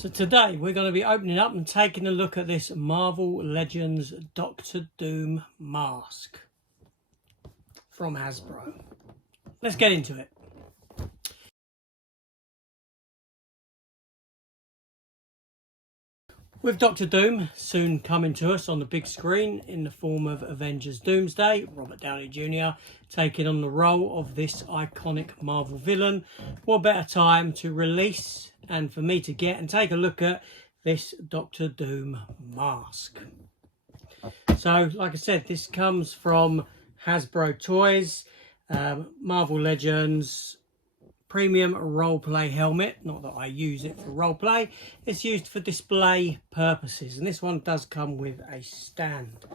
So today we're going to be opening up and taking a look at this Marvel Legends Doctor Doom mask from Hasbro. Let's get into it. With Doctor Doom soon coming to us on the big screen in the form of Avengers Doomsday, Robert Downey Jr. taking on the role of this iconic Marvel villain, what better time to release and for me to get and take a look at this Doctor Doom mask. So, like I said, this comes from Hasbro Toys, Marvel Legends premium roleplay helmet. Not that I use it for roleplay, it's used for display purposes, and this one does come with a stand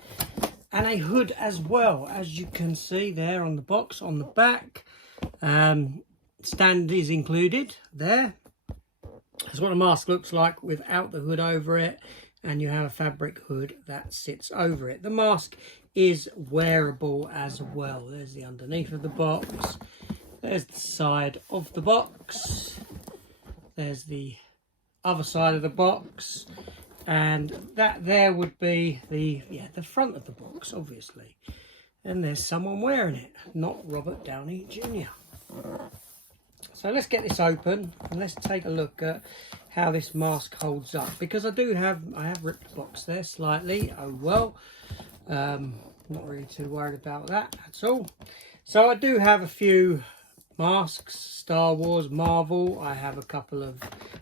and a hood as well, as you can see there on the box on the back. Stand is included there. That's what a mask looks like without the hood over it, and you have a fabric hood that sits over it. The mask is wearable as well. There's the underneath of the box. There's the side of the box. There's the other side of the box. And that there would be the front of the box, obviously. And there's someone wearing it, not Robert Downey Jr. So let's get this open and let's take a look at how this mask holds up. Because I have ripped the box there slightly. Oh well. Not really too worried about that at all. So I do have a few masks, Star Wars, Marvel. I have a couple of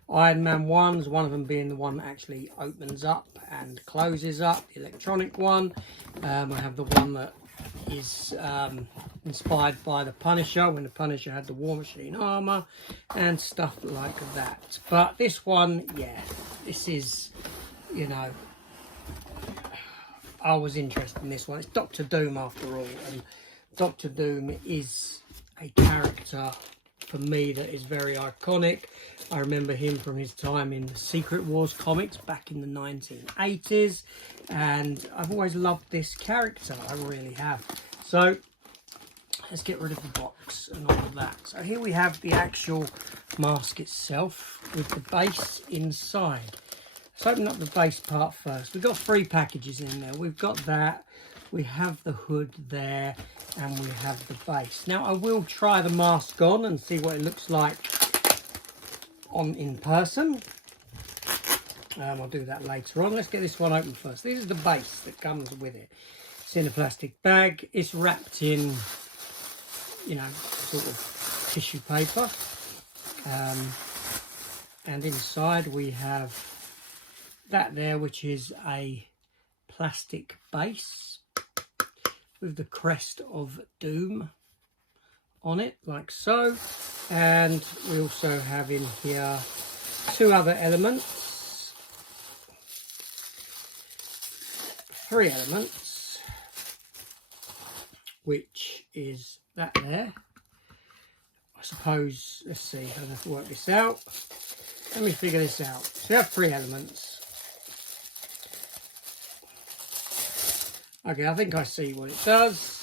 Iron Man ones, one of them being the one that actually opens up and closes up, the electronic one. I have the one that is inspired by the Punisher, when the Punisher had the War Machine armor and stuff like that. But this one, yeah, this is, you know, I was interested in this one. It's Doctor Doom after all, and Doctor Doom is a character for me that is very iconic. I remember him from his time in the Secret Wars comics back in the 1980s, and I've always loved this character. I really have. So let's get rid of the box and all of that. So here we have the actual mask itself with the base inside. Let's open up the base part first. We've got 3 packages in there. We've got that. We have the hood there, and we have the base. Now I will try the mask on and see what it looks like in person. I'll do that later on. Let's get this one open first. This is the base that comes with it. It's in a plastic bag. It's wrapped in, you know, sort of tissue paper. And inside we have that there, which is a plastic base with the crest of Doom on it, like so. And we also have in here 2 other elements, 3 elements, which is that there. I suppose, let's see, I'll have to work this out. Let me figure this out. So we have 3 elements. Okay, I think I see what it does.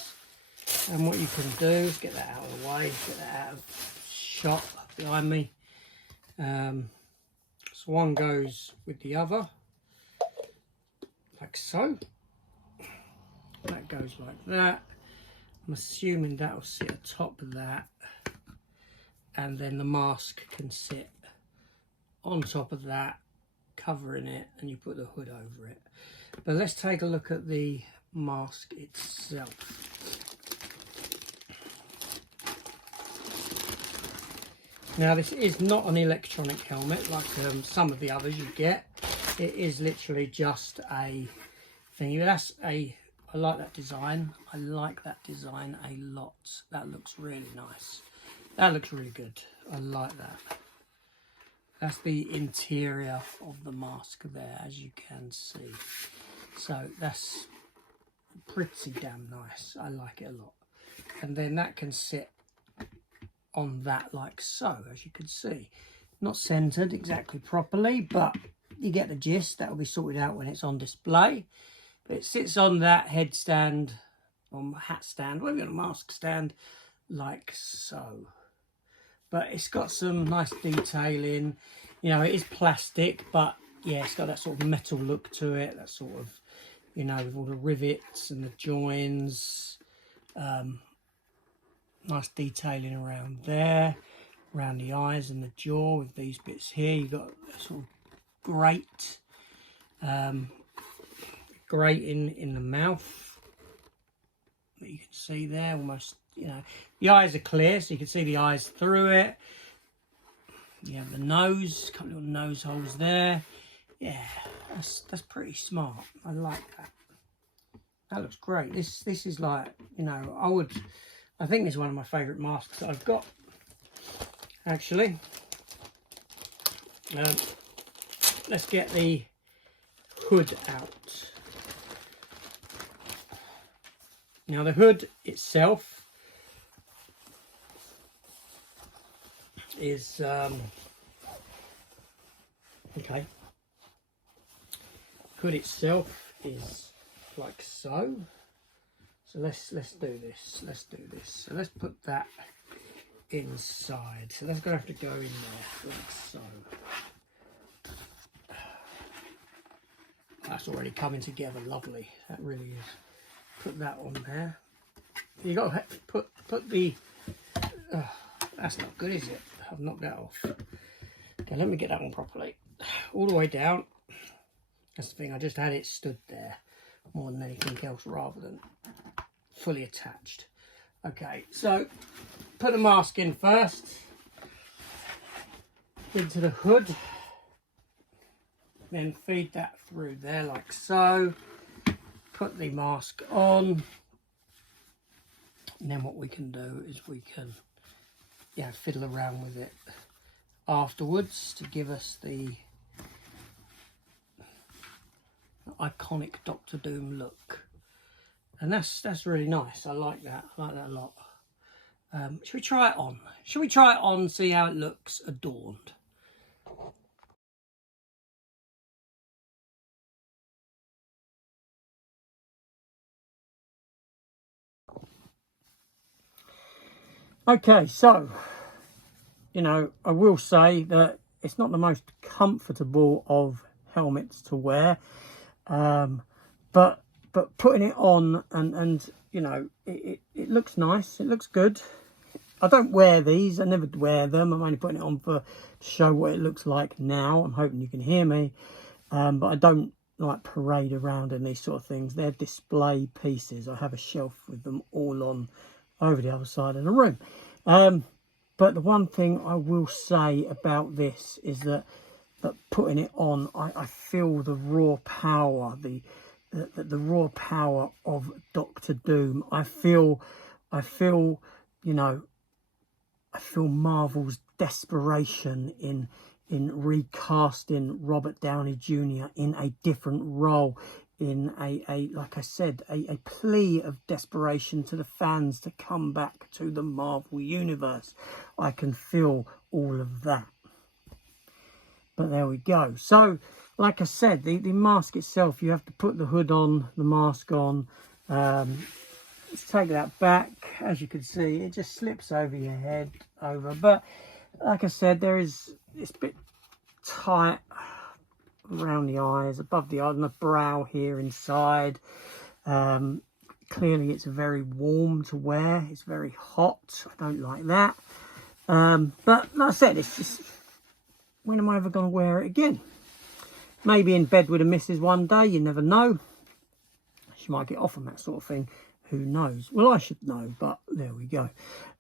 And what you can do is get that out of the way, get that out of shot behind me. So one goes with the other, like so. That goes like that. I'm assuming that will sit atop of that. And then the mask can sit on top of that, covering it, and you put the hood over it. But let's take a look at the mask itself. Now this is not an electronic helmet like some of the others you get. It is literally just a thing. I like that design. I like that design a lot. That looks really nice. That looks really good. I like that. That's the interior of the mask there, as you can see. So that's pretty damn nice. I like it a lot. And then that can sit on that like so, as you can see. Not centered exactly properly, but you get the gist. That will be sorted out when it's on display. But it sits on that headstand, or hat stand, whatever you got, a mask stand, like so. But it's got some nice detailing. You know, it is plastic, but yeah, it's got that sort of metal look to it. That sort of, you know, with all the rivets and the joins. Nice detailing around there, around the eyes and the jaw with these bits here. You've got a sort of grate, grating in the mouth that you can see there, almost, you know. The eyes are clear, so you can see the eyes through it. You have the nose, a couple of little nose holes there. Yeah, that's pretty smart. I like that. That looks great. This is like, you know, I think this is one of my favourite masks that I've got, actually. Let's get the hood out. Now the hood itself is okay. Hood itself is like so. So let's do this. Let's do this. So let's put that inside. So that's gonna have to go in there like so. That's already coming together lovely. That really is. Put that on there. You got to put the. That's not good, is it? I've knocked that off. Okay, let me get that one properly. All the way down. That's the thing. I just had it stood there more than anything else, rather than fully attached. Okay, so put the mask in first. Into the hood. Then feed that through there like so. Put the mask on. And then what we can do is we can, yeah, fiddle around with it afterwards to give us the iconic Doctor Doom look. And that's really nice. I like that. I like that a lot. Should we try it on? Should we try it on, see how it looks adorned? Okay, so, you know, I will say that it's not the most comfortable of helmets to wear, but putting it on and you know, it looks nice, it looks good. I don't wear these, I never wear them. I'm only putting it on to show what it looks like now. I'm hoping you can hear me, but I don't like parade around in these sort of things. They're display pieces. I have a shelf with them all on over the other side of the room. But the one thing I will say about this is that putting it on, I feel the raw power, the raw power of Doctor Doom. I feel, you know, I feel Marvel's desperation in recasting Robert Downey Jr. in a different role, in a like I said, a plea of desperation to the fans to come back to the Marvel Universe. I can feel all of that. But there we go. So, like I said, the mask itself, you have to put the hood on, the mask on. Let's take that back. As you can see, it just slips over your head, over. But, like I said, it's a bit tight around the eyes, above the eye, and the brow here inside. Clearly it's very warm to wear. It's very hot. I don't like that. But like I said, it's just, when am I ever going to wear it again? Maybe in bed with a missus one day, you never know. She might get off on that sort of thing. Who knows? Well, I should know, but there we go.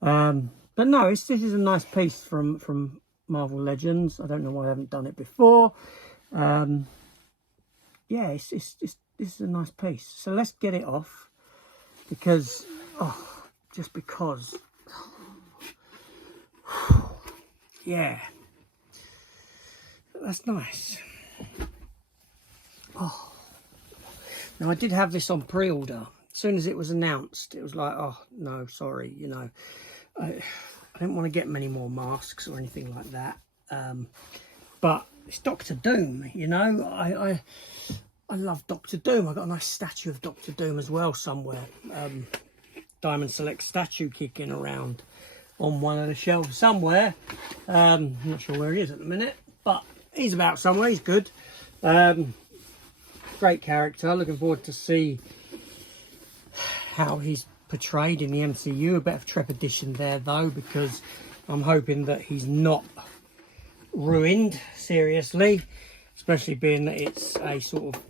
But no, this is a nice piece from Marvel Legends. I don't know why I haven't done it before. Yeah, this is a nice piece. So let's get it off, because just because yeah, that's nice. Now I did have this on pre-order. As soon as it was announced, it was like, oh no, sorry, you know, I didn't want to get many more masks or anything like that. But it's Doctor Doom, you know. I love Doctor Doom. I've got a nice statue of Doctor Doom as well somewhere. Diamond Select statue kicking around on one of the shelves somewhere. I'm not sure where he is at the minute, but he's about somewhere. He's good. Great character. Looking forward to see how he's portrayed in the MCU. A bit of trepidation there though, because I'm hoping that he's not ruined seriously, especially being that it's a sort of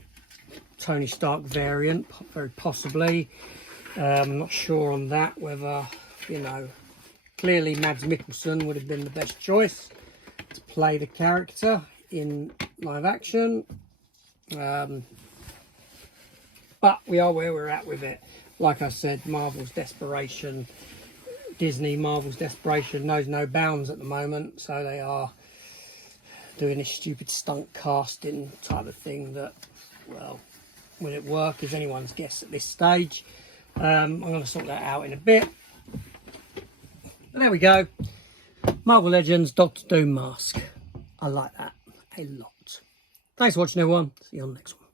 Tony Stark variant, very possibly. I'm not sure on that, whether, you know, clearly Mads Mikkelsen would have been the best choice to play the character in live action. But we are where we're at with it. Like I said, Marvel's desperation, Marvel's desperation knows no bounds at the moment. So they are doing this stupid stunt casting type of thing that, well, will it work is anyone's guess at this stage. I'm going to sort that out in a bit. But there we go. Marvel Legends Doctor Doom mask. I like that a lot. Thanks for watching, everyone. See you on the next one.